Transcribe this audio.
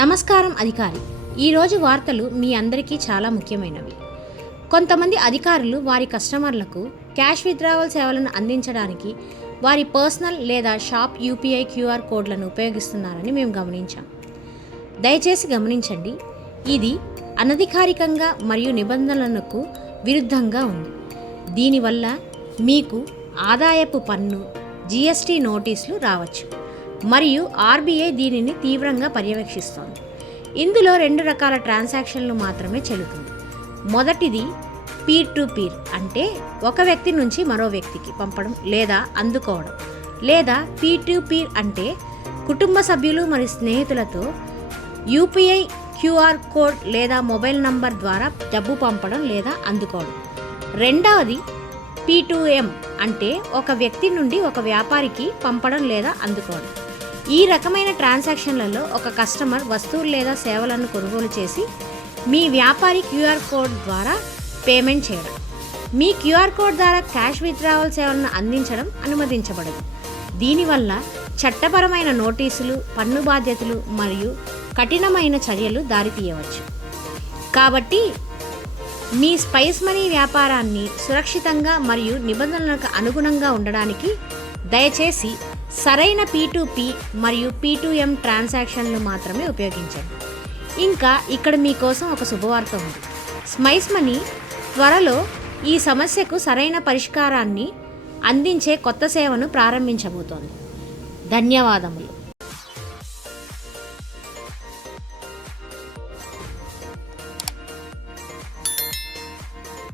నమస్కారం అధికారి. ఈరోజు వార్తలు మీ అందరికీ చాలా ముఖ్యమైనవి. కొంతమంది అధికారులు వారి కస్టమర్లకు క్యాష్ విత్డ్రావల్ సేవలను అందించడానికి వారి పర్సనల్ లేదా షాప్ యూపీఐ క్యూఆర్ కోడ్లను ఉపయోగిస్తున్నారని మేము గమనించాం. దయచేసి గమనించండి, ఇది అనధికారికంగా మరియు నిబంధనలకు విరుద్ధంగా ఉంది. దీనివల్ల మీకు ఆదాయపు పన్ను, జీఎస్టీ నోటీసులు రావచ్చు మరియు ఆర్బీఐ దీనిని తీవ్రంగా పర్యవేక్షిస్తోంది. ఇందులో 2 రకాల ట్రాన్సాక్షన్లు మాత్రమే చెల్లుతుంది. మొదటిది పీర్ టు పీర్, అంటే ఒక వ్యక్తి నుంచి మరో వ్యక్తికి పంపడం లేదా అందుకోవడం, లేదా పీర్ టు పీర్ అంటే కుటుంబ సభ్యులు మరియు స్నేహితులతో యూపీఐ క్యూఆర్ కోడ్ లేదా మొబైల్ నంబర్ ద్వారా డబ్బు పంపడం లేదా అందుకోవడం. రెండవది P2M, అంటే ఒక వ్యక్తి నుండి ఒక వ్యాపారికి పంపడం లేదా అందుకోవడం. ఈ రకమైన ట్రాన్సాక్షన్లలో ఒక కస్టమర్ వస్తువులు లేదా సేవలను కొనుగోలు చేసి మీ వ్యాపారి క్యూఆర్ కోడ్ ద్వారా పేమెంట్ చేయడం. మీ క్యూఆర్ కోడ్ ద్వారా క్యాష్ విత్డ్రావల్ సేవలను అందించడం అనుమతించబడదు. దీనివల్ల చట్టపరమైన నోటీసులు, పన్ను బాధ్యతలు మరియు కఠినమైన చర్యలు దారితీయవచ్చు. కాబట్టి మీ స్పైస్ మనీ వ్యాపారాన్ని సురక్షితంగా మరియు నిబంధనలకు అనుగుణంగా ఉండడానికి దయచేసి సరైన P2P మరియు P2M ట్రాన్సాక్షన్లు మాత్రమే ఉపయోగించండి. ఇంకా ఇక్కడ మీకోసం ఒక శుభవార్త ఉంది. స్పైస్ మనీ త్వరలో ఈ సమస్యకు సరైన పరిష్కారాన్ని అందించే కొత్త సేవను ప్రారంభించబోతోంది. ధన్యవాదములు.